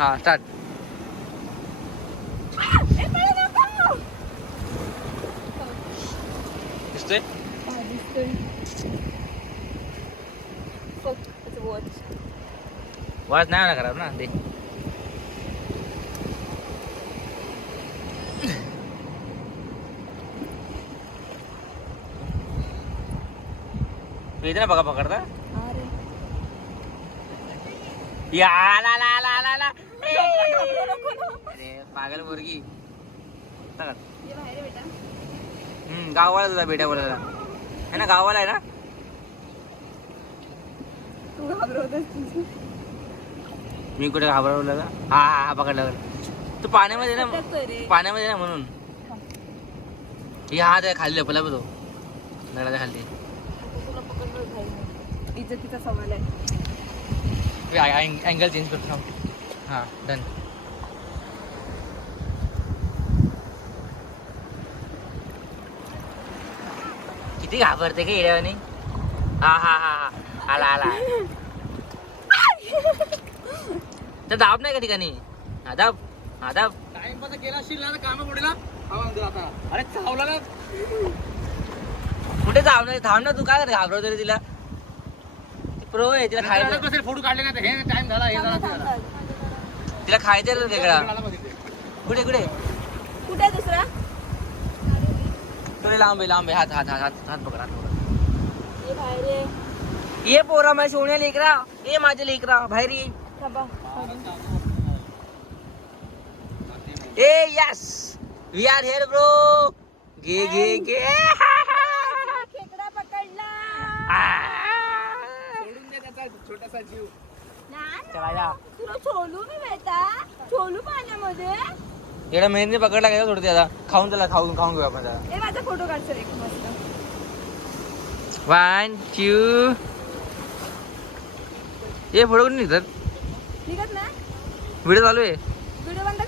हा स्टार्ट. दिसतोय वाज नाही ना खराब ना ते. इथे ना बघा पकडता या ला ला ला ला ला. अरे पागल मुर्गी. गावाला तुझा बेटा बोलायला है ना, गावाला आहे ना. मी कुठे घाबरवलं का? हा हा हा पकडलं. तू पाण्यामध्ये ना, पाण्यामध्ये ना म्हणून. हा ते खाली लपला तो दगडाच्या खाली. इज्जतीचा सवाल आहे. अँगल चेंज करतो. हा डन. किती घाबरते का येड्यावानी. हा हा हा हा आला आला. तर दाब नाही का ठिकाणी. हा दाब, हा दाब. टाइमपास केला असशील ना काम पडेला. अरे चावला ना कुठे जाऊ नाही. थांब ना तू, काय घाबरवतो रे तिला. प्रो आहे, तिला खायचं. फोटो काढले ना हे टाइम झाला हे झाला. तिला खायचं रे वेगळा. कुठे कुठे कुठे आहे दुसरा. तुला लांब आहे लांब आहे. हात हात हात हात हात पकड, हात पकड. ये बाहेर ये. ये पोरा माझ्या सोन्या लेकरा. ये माझे लेकरा बाहेर ये. ए yes we are here bro. घे घे घे. खेकडा पकडला. सोडून दे त्याचा छोटासा जीव. नाही तुला छोलू मी बेटा. छोलू पाण्यामध्ये. एवढा मेहंदी पकडला काय सोडते आता. खाऊन त्याला खाऊन खाऊन घेऊ आपण त्याला. ए माझा फोटो काढ एक मस्त. 1 2. ये फोटो कुठे निघतात. निघत ना. व्हिडिओ चालू आहे. व्हिडिओ बंद